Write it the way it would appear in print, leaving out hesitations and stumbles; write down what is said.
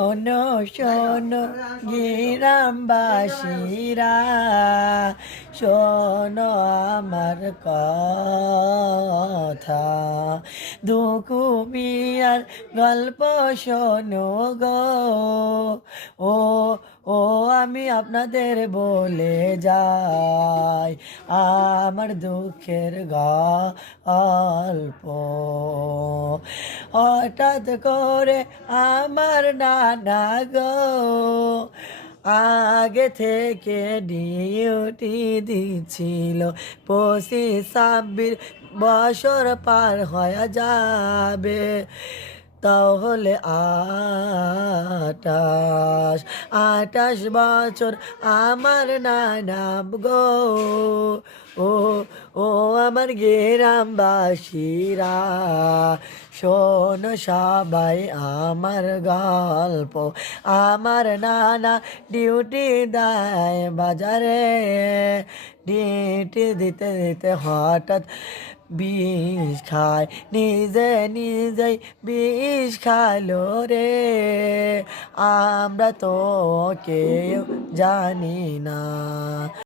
শোনো শোনো গ্রামবাসীরা, শোনো আমার কথা, দুঃখু মিয়ার গল্প শোনো গো। ও ও আমি আপনাদের বলে যাই আমার দুঃখের গল্প। হঠাৎ করে আমার নানা গো আগে থেকে ডিউটি দিচ্ছিল, 25-26 বছর পার হয়ে যাবে, তাহলে 28 বছর আমার নানা গো। ও ও আমার গ্রামবাসীরা, শোনো সবাই আমার গল্প। আমার নানা ডিউটি দেয় বাজারে, ডিউটি দিতে দিতে হঠাৎ বিষ খায়, নিজে নিজেই বিষ খাইলো রে, আমরা তো কেউ জানি না।